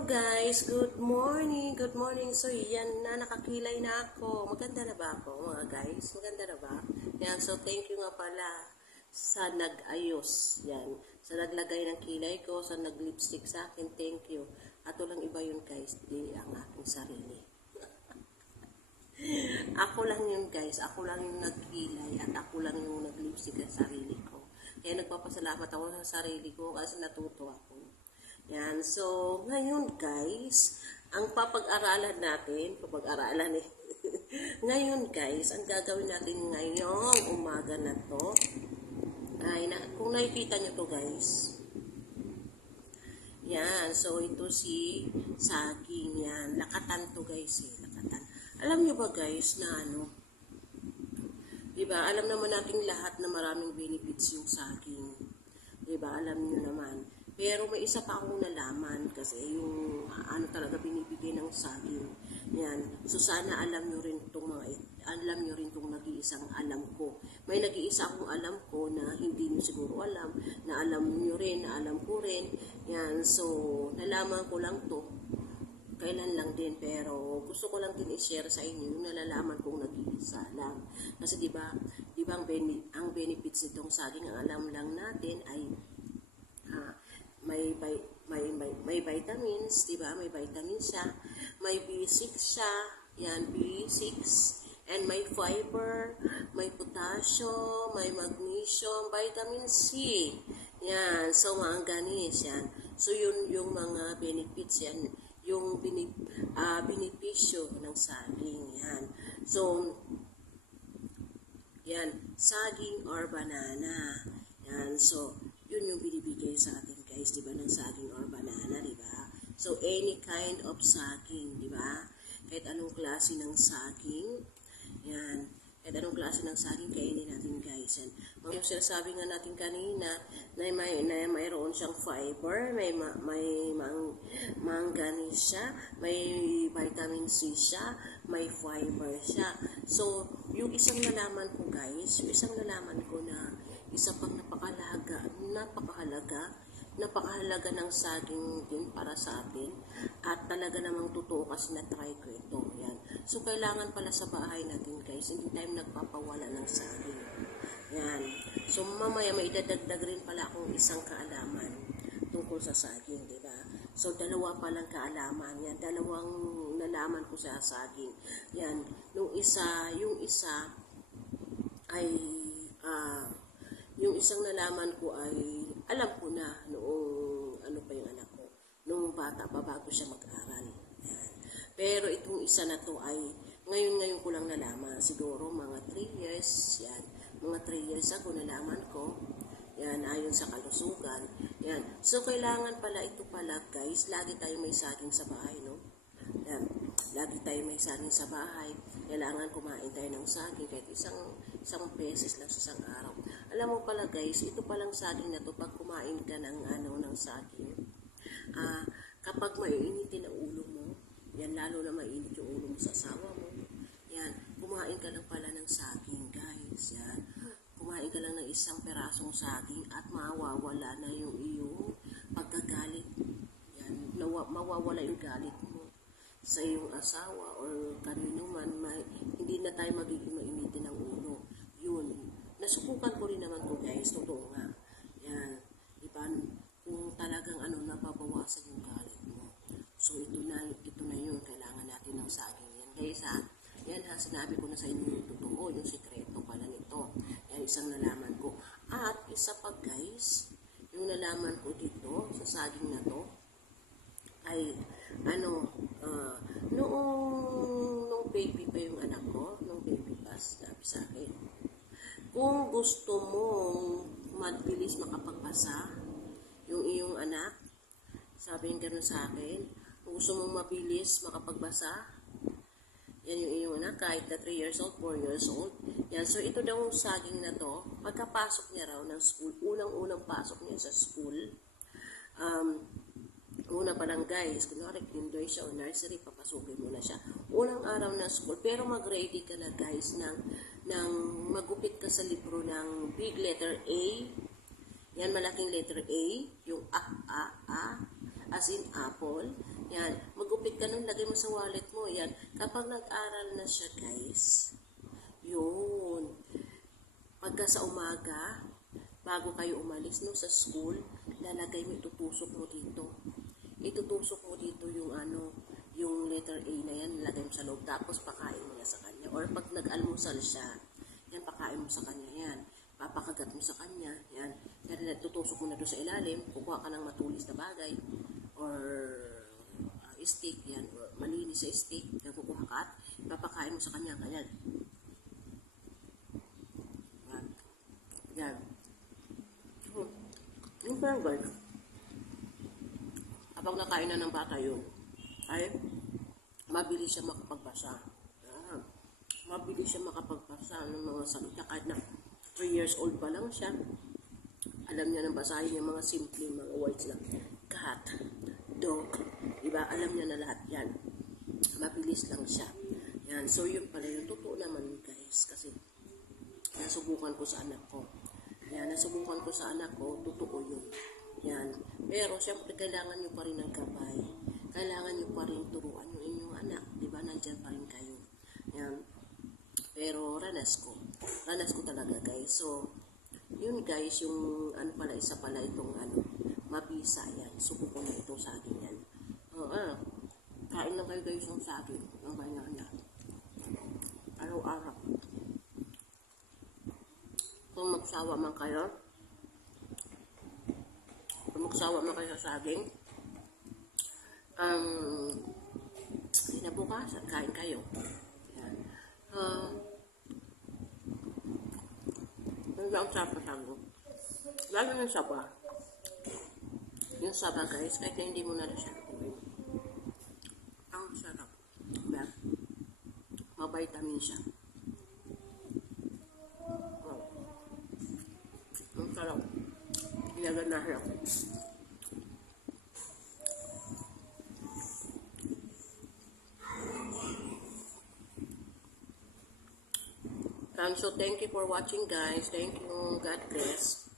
Hello guys, good morning, good morning. So yan na, nakakilay na ako. Maganda na ba ako mga guys? Maganda na ba? Yan, so thank you nga pala sa nag-ayos. Yan, sa naglagay ng kilay ko, sa nag-lipstick sa akin, thank you. At walang iba yun guys, di ang aking sarili. Ako lang yun guys, ako lang yung nagkilay at ako lang yung nag-lipstick sa sarili ko. Kaya nagpapasalamat ako sa sarili ko kasi natuto ako. Yan, so ngayon guys, ang papag-aralan natin, ngayon guys, ang gagawin natin ngayong umaga na to, ay, kung nakikita nyo to guys, yan, so ito si saging, yan, lakatan to guys, lakatan. Alam nyo ba guys na ano, diba, alam naman natin lahat na maraming benefits yung saging, diba, alam nyo naman. Pero may isa pa akong nalaman kasi yung ano talaga binibigay ng saging. Yan. So sana alam nyo rin itong nag-iisang alam ko. May nag-iisa akong alam ko na hindi nyo siguro alam, na alam nyo rin, na alam ko rin. Yan. So nalaman ko lang to. Kailan lang din, pero gusto ko lang din i-share sa inyo yung nalalaman kong nag-iisa lang. Kasi diba ang benefits nitong saging, ang alam lang natin ay may vitamins, di ba? May vitamins siya. May B6 siya. Yan, B6. And may fiber, may potassium, may magnesium, vitamin C. Yan, so manganese yan. So yun yung mga benefits yan. Yung benepisyo ng saging. Yan. So, yan, saging or banana. Yan, so yun yung binibigay sa atin guys, di ba, ng saging or banana, di ba? So, any kind of saging, di ba? Kahit anong klase ng saging, yan. Kahit anong klase ng saging, kainin natin guys. Yan. Yung sinasabi nga natin kanina, na mayroon siyang fiber, may manganese siya, may vitamin C siya, may fiber siya. So, yung isang nalaman ko guys, yung isang nalaman ko na isa pang napakahalaga ng saging din para sa atin at talaga namang totoo kasi na-try ko ito. Yan. So, kailangan pala sa bahay natin guys, hindi tayo nagpapawala ng saging. Yan. So, mamaya may idadagdag rin pala akong isang kaalaman tungkol sa saging, di ba? So, dalawa palang kaalaman. Yan, dalawang nalaman ko sa saging. Yan. Yung isa ay yung isang nalaman ko ay alam ko na noong ano pa yung anak ko, noong bata pa bago siya mag-aral. Yan. Pero itong isa na to ay ngayon ko lang nalaman, siguro mga 3 years, yan. Mga 3 years ago nalaman ko. Yan, ayon sa kalusugan. Yan. So kailangan pala ito pala guys, lagi tayo may saging sa bahay, no? Yan. Lagi tayo may saging sa bahay. Kailangan kumain tayo ng saging kahit isang beses lang sa isang araw. Alam mo pala guys, ito palang saging na to, pag kumain ka ng saging, kapag maiinitin ang ulo mo, yan, lalo na mainit yung ulo mo sa asawa mo, yan, kumain ka lang pala ng saging guys, yan. Kumain ka lang ng isang perasong saging at mawawala na yung iyong pagkagalit. Yan, mawawala yung galit mo sa iyong asawa or kanino man, hindi na tayo magiging mainitin ang ulo. Yun. Nasubukan ko rin naman to guys, totoo nga. Yan. Diba? Kung talagang napabawasan yung galit mo. So, ito na yun. Kailangan natin ng saging. Yan guys ha. Yan ha, sinabi ko na sa inyo yung totoo, yung sikreto pala nito. Yan, isang nalaman ko. At isa pa guys, yung nalaman ko dito, sa saging na to, ay, noong baby pa yung anak ko, noong baby pa, sabi sa akin, kung gusto mong mabilis makapagbasa, yung iyong anak, sabi yung gano'n sa akin, kung gusto mong mabilis makapagbasa, yan yung iyong anak, kahit na 3 years old, 4 years old, yan, so ito daw yung saging na to, pagkapasok niya raw ng school, unang pasok niya sa school, una pa lang guys, kunwari kinder siya o nursery, papasukin mo na siya. Unang araw na school, pero mag-ready ka na guys ng magupit ka sa libro ng big letter A. Yan, malaking letter A, yung A, as in apple. Yan, magupit ka nun, lagay mo sa wallet mo. Yan, kapag nag-aral na siya guys, yun, pagka sa umaga, bago kayo umalis no, sa school, lalagay mo, itutusok mo dito. Itutusok mo dito yung yung letter A na yan, lalagay mo sa loob, tapos pakain mo na sa kanya. Or pag nag-almusal siya, yan, pakain mo sa kanya yan. Papakagat mo sa kanya, yan. Yan, tutusok mo na doon sa ilalim, kukuha ka ng matulis na bagay, or stick, yan, or malinis sa stick, yan, kukuha ka at papakain mo sa kanya, ganyan. Yan. Yan. Yung parang guys, kapag nakain na ng bata yun, ay mabilis siya makapagbasa. Yan. Mabilis siya makapagbasa ng mga salita kahit na 3 years old pa lang siya. Alam niya nang basahin yung mga simple mga words lang. Cat, dog, diba? Alam niya na lahat yan. Mabilis lang siya. Yan. So, yun pala yung totoo naman guys. Kasi, nasubukan ko sa anak ko. Yan. Nasubukan ko sa anak ko. Totoo yun. Yan. Pero, syempre, kailangan nyo pa rin ng gabay. Kailangan nyo pa rin turuan yung inyong anak. Diba? Nandyan pa rin kayo. Yan. Pero, ranas ko. Ranas ko talaga guys. So, yun guys, yung pala, isa pala itong mabisa yan. Suko ko na itong saging yan. Kain lang kayo guys ng saging. Ang banana. Araw-araw. Kung magsawa man kayo sa saging, kinabukasan, kain kayo. Yan. Ang sarap na tago. Lalo yung saba. Yung saba guys, kahit na hindi mo na siya kumain. Ang sarap. Diba? Mavitamin siya. Oh. Ang sarap. Ginaganahan ako. So, thank you for watching guys. Thank you. God bless.